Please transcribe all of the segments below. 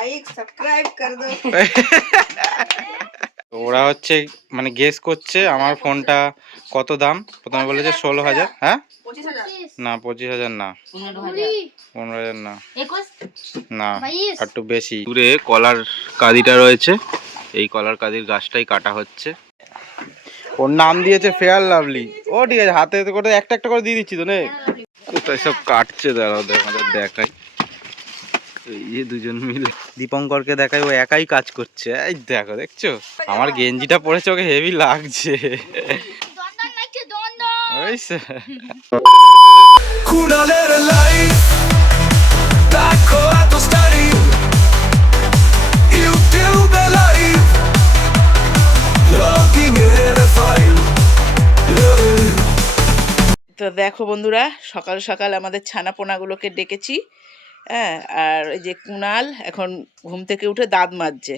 Like subscribe कर दो। ওরা হচ্ছে মানে গেস করছে আমার ফোনটা কত দাম। প্রথমে বলেছে 16,000। হ্যাঁ 25,000 না 25,000 না 15,000 না না একটু বেশি। দূরে কলার কাদিটা রয়েছে, এই কলার কাদির গাছটাই কাটা হচ্ছে। ওর নাম দিয়েছে ফেয়ার লাভলি। ও ঠিক আছে, হাতে করে একটা একটা করে দিয়ে দিচ্ছি তো নে। কোথায় সব কাটছে দাঁড়াও আমাদের দেখাই। এই দুজন মিলে দীপঙ্করকে দেখাই, ও একাই কাজ করছে। এই দেখো দেখছো আমার গেঞ্জিটা পরেছে, ওকে হেভি লাগছে। তো দেখো বন্ধুরা, সকাল সকাল আমাদের ছানা পোনাগুলোকে ডেকেছি। হ্যাঁ, আর এই যে কুনাল এখন ঘুম থেকে উঠে দাঁত মাজছে।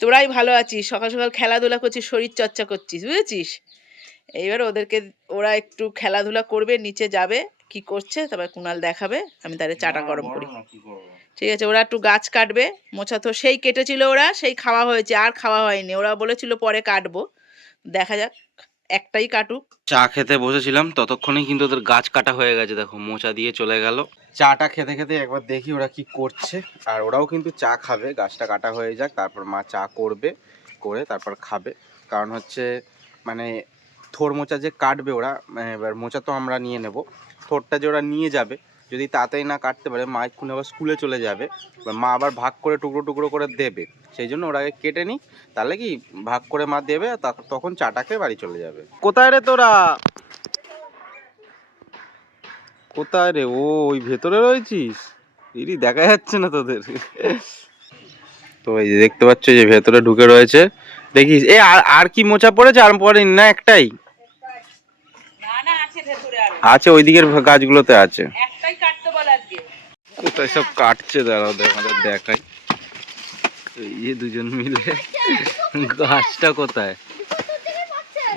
তোরাই ভালো আছিস, সকাল সকাল খেলাধুলা করছিস, শরীর চর্চা করছিস, বুঝেছিস? এইবার ওদেরকে, ওরা একটু খেলাধুলা করবে, নিচে যাবে, কি করছে তারপর কুনাল দেখাবে, আমি তাহলে চাটা গরম করি। ঠিক আছে, ওরা একটু গাছ কাটবে। মোছা তো সেই কেটেছিল, ওরা সেই খাওয়া হয়েছে, আর খাওয়া হয়নি। ওরা বলেছিল পরে কাটবো, দেখা যাক, একটাই কাটুক। চা খেতে বসেছিলাম, ততক্ষণেই কিন্তু ওদের গাছ কাটা হয়ে গেছে। দেখো মোচা দিয়ে চলে গেল। চাটা খেতে খেতে একবার দেখি ওরা কি করছে। আর ওরাও কিন্তু চা খাবে, গাছটা কাটা হয়ে যাক, তারপর মা চা করবে, করে তারপর খাবে। কারণ হচ্ছে মানে থোর মোচা যে কাটবে ওরা, এবার মোচা তো আমরা নিয়ে নেব, থোরটা যে ওরা নিয়ে যাবে, যদি তাড়াতাড়ি না কাটতে পারে মা এক্ষুনি আবার স্কুলে চলে যাবে, এবার মা আবার ভাগ করে টুকরো টুকরো করে দেবে। সেই জন্য ওরা কেটে নিই, তাহলে কি ভাগ করে মা দেবে, আর তখন চাটাকে বাড়ি চলে যাবে। কোথায় রে তোরা, কোথায় রে? ও ওই ভেতরে রয়েছিস, ইরি দেখা যাচ্ছে না তোদের। তো এই যে দেখতে পাচ্ছ যে ভেতরে ঢুকে রয়েছে, দেখিস। এ আর কি মোচা পড়েছে? আর পড়েনি না? একটাই আছে, ওই দিকের গাছগুলোতে আছে। কোথায় সব কাটছে দাঁড়াও আমাদের দেখাই। এই যে দুজন মিলে, গাছটা কোথায়?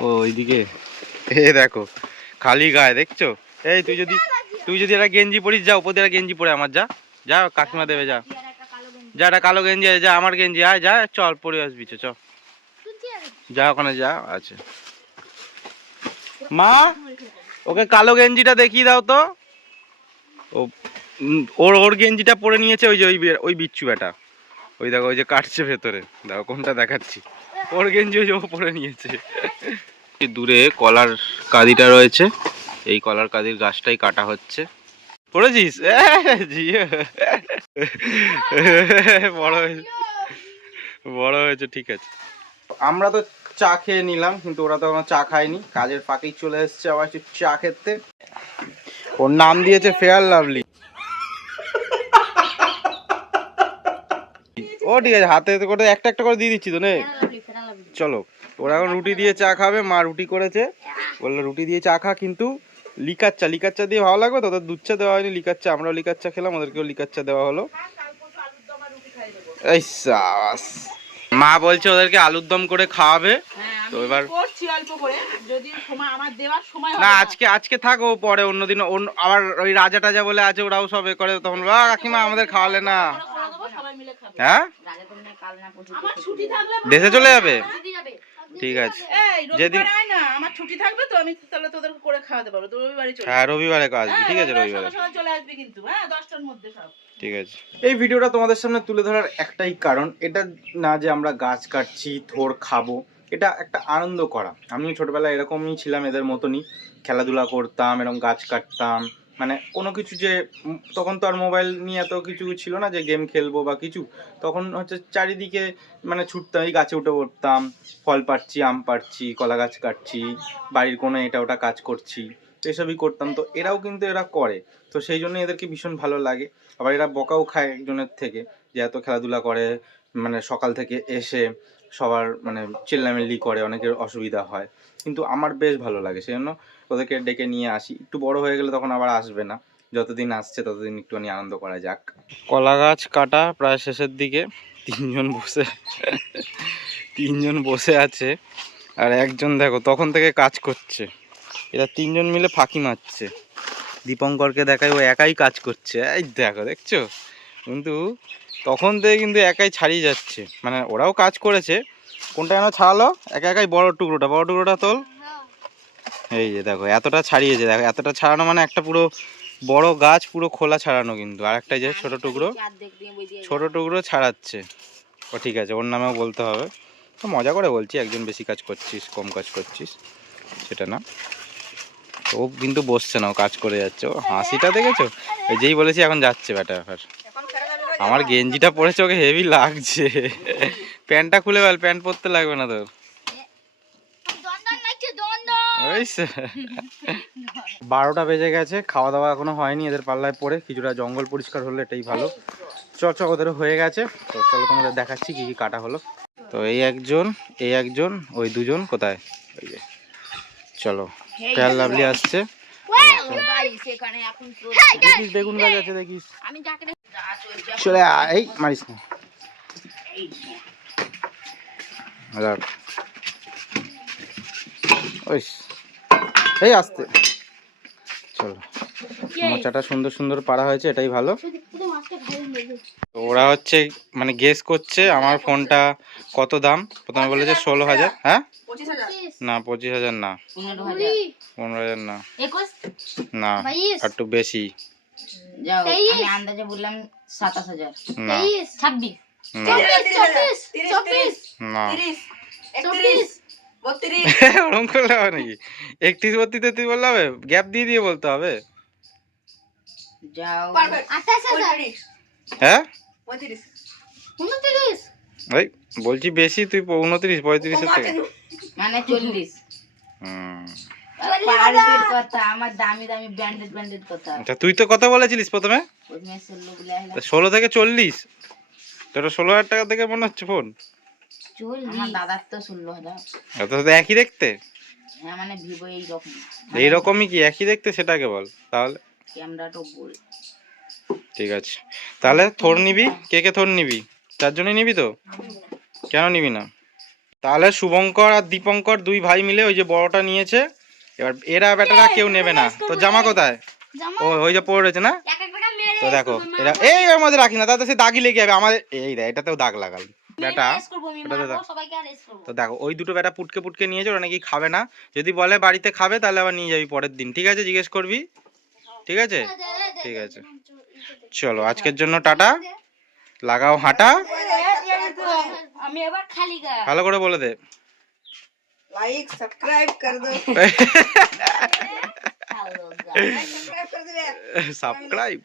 ও ওইদিকে। এ দেখো খালি গায়ে, দেখছো? এই তুই যদি একটা গেঞ্জি পরিস, যা উপর দিয়ে একটা গেঞ্জি পরে আমার, যা যা কাকিমা দেবে, যা যা একটা কালো গেঞ্জি আছে, যা আমার গেঞ্জি আয়, যা চল পরে আসবি, চ যা ওখানে যা আছে। মা ওকে কালো গেঞ্জিটা দেখিয়ে দাও তো। ও ওর গেঞ্জিটা পরে নিয়েছে, ওই যে ওই বিচ্ছু বেটা, ওই দেখো ওই যে কাটছে ভেতরে, দেখো কোনটা দেখাচ্ছি। ওর গেঞ্জি ওই যে ও পরে নিয়েছে। দূরে কলার কাদিটা রয়েছে, এই কলার কাদির গাছটাই কাটা হচ্ছে। পড়েছিস? বড় হয়েছে, ঠিক আছে। আমরা তো চা খেয়ে নিলাম, কিন্তু ওরা তো চা খায়নি, কাজের ফাঁকেই চলে এসছে আবার চা খেতে। ওর নাম দিয়েছে ফেয়ার লাভলি। ও ঠিক আছে, হাতে করে একটা একটা করে দিয়ে দিচ্ছি তো নে। চলো, ওরা এখন রুটি দিয়ে চা খাবে, মা রুটি করেছে, বললো রুটি দিয়ে চা খা, কিন্তু লিকার চা দিয়ে ভালো লাগবে। তোদের দুধ চা দেওয়া হয়নি, লিকার চা, আমরাও লিকার চা খেলাম, ওদেরকেও লিকার চা দেওয়া হলো। এই সাবাস, মা বলছে ওদেরকে আলুর দম করে খাওয়াবে। তো এবার করছি অল্প করে, যদি সময় আমার দেওয়ার সময় না, আজকে থাকো, পরে অন্যদিন আবার ওই রাজা টাজা বলে আছে, ওরাও সব এ করে, তখন কাকিমা আমাদের খাওয়ালে না। হ্যাঁ দেশে চলে যাবে, ঠিক আছে। যেদিন আমার ছুটি থাকবে তো আমি তাহলে তোদের করে খাওয়াতে পারবো, তো রবিবারে চলে। হ্যাঁ রবিবারে আসবি, ঠিক আছে, রবিবারে চলে আসবি কিন্তু, হ্যাঁ 10টার মধ্যে সব, ঠিক আছে। এই ভিডিওটা তোমাদের সামনে তুলে ধরার একটাই কারণ, এটা না যে আমরা গাছ কাটছি থোর খাবো, এটা একটা আনন্দ করা। আমি ছোটবেলায় এরকমই ছিলাম, এদের মতনই খেলাধুলা করতাম, এরকম গাছ কাটতাম, মানে কোনো কিছু যে তখন তো আর মোবাইল নিয়ে এত কিছু ছিল না যে গেম খেলবো বা কিছু, তখন হচ্ছে চারিদিকে মানে ছুটতাম, এই গাছে উঠে পড়তাম, ফল পাড়ছি, আম পাড়ছি, কলা গাছ কাটছি, বাড়ির কোনো এটা ওটা কাজ করছি, এসবই করতাম। তো এরাও কিন্তু এরা করে, তো সেই জন্য এদেরকে ভীষণ ভালো লাগে। আবার এরা বকাও খায় একজনের থেকে, যে এত খেলাধুলা করে, মানে সকাল থেকে এসে সবার মানে চিল্লামিল্লি করে, অনেকের অসুবিধা হয়, কিন্তু আমার বেশ ভালো লাগে, সেই জন্য ওদেরকে ডেকে নিয়ে আসি। একটু বড় হয়ে গেলে তখন আবার আসবে না, যতদিন আসছে ততদিন একটুখানি আনন্দ করা যাক। কলা গাছ কাটা প্রায় শেষের দিকে, তিনজন বসে আছে, আর একজন দেখো তখন থেকে কাজ করছে। এরা তিনজন মিলে ফাঁকি মারছে। দীপঙ্করকে দেখায়, ও একাই কাজ করছে, এই দেখো দেখছো, কিন্তু তখন থেকে কিন্তু একাই ছাড়িয়ে যাচ্ছে, মানে ওরাও কাজ করেছে, কোনটা যেন ছাড়ালো একা একাই। বড় টুকরোটা তোল। এই যে দেখো এতটা ছাড়িয়েছে, দেখো এতটা ছাড়ানো মানে একটা পুরো বড় গাছ পুরো খোলা ছাড়ানো কিন্তু। আর একটা যে ছোট টুকরো ছাড়াচ্ছে। ও ঠিক আছে, ওর নামেও বলতে হবে। তো মজা করে বলছি, একজন বেশি কাজ করছিস কম কাজ করছিস সেটা না। তো ও কিন্তু বসছে না, ও কাজ করে যাচ্ছে। ও হাসিটা দেখেছো, এই যেই বলেছি এখন যাচ্ছে ব্যাটা। আর আমার গেঞ্জিটা পরেছে ওকে হেভি লাগছে। প্যান্টটা খুলে ফেল, প্যান্ট পরতে লাগবে না তোর। 12টা বেজে গেছে, খাওয়া দাওয়া এখনো হয়নি এদের পাল্লায় পড়ে। কিছুটা জঙ্গল পরিষ্কার হলে এটাই ভালো। চ ওদের হয়ে গেছে। তো চলো তোমাদের দেখাচ্ছি কি কি কাটা হলো। তো এই একজন ওই দুজন কোথায়, ওই যে চলো ফেয়ার লাভলি আসছে। দেখিস বেগুন গাছ আছে, দেখিস চলে এই মারিস না। এই আসতে চলো। মোচাটা সুন্দর সুন্দর পাড়া হয়েছে, এটাই ভালো। তো ওরা হচ্ছে মানে গেস করছে আমার ফোনটা কত দাম। প্রথমে বলেছে 16,000। হ্যাঁ না 25,000 না, 15,000 না, না একটু বেশি। না না ওরকম করলে হবে নাকি? 31, 32, 33 বললে হবে? গ্যাপ দিয়ে দিয়ে বলতে হবে। হ্যাঁ ওই বলছি বেশি, তুই 29, 35 থেকে মানে 40। আচ্ছা তুই তো কত বলেছিলিস প্রথমে? 16 থেকে 40। তোর 16,000 টাকা থেকে মনে হচ্ছে ফোন। আমার দাদার তো 16,000। তো একই দেখতে। হ্যাঁ মানে ভিভো এইরকম। এইরকমই কি একই দেখতে সেটাকে বল তাহলে। ক্যামেরাটাও বল। ঠিক আছে তাহলে থোর নিবি, কে থোর নিবি? 4 জনই নিবি তো? কেন নিবি না? তাহলে শুভঙ্কর আর দীপঙ্কর দুই ভাই মিলে ওই যে বড়টা নিয়েছে। এবার এরা বেটারা কেউ নেবে না। তো জামা কোথায়? ও ওই যে পড়ে রয়েছে না। তো দেখো এরা এই এর মধ্যে রাখি না, তাতে সে দাগি লেগে যাবে আমাদের। এই দেখ এটাতেও দাগ লাগাল বেটা। তো দেখো ওই দুটো বেটা পুটকে পুটকে নিয়েছে, ওরা নাকি খাবে না। যদি বলে বাড়িতে খাবে তাহলে আবার নিয়ে যাবি পরের দিন, ঠিক আছে? জিজ্ঞেস করবি, ঠিক আছে? ঠিক আছে চলো আজকের জন্য টাটা, লাগাও হাঁটা। আমি এবার খালি গা ভালো করে বলে দে। लाइक सब्सक्राइब कर दो। ভালো গা সাবস্ক্রাইব।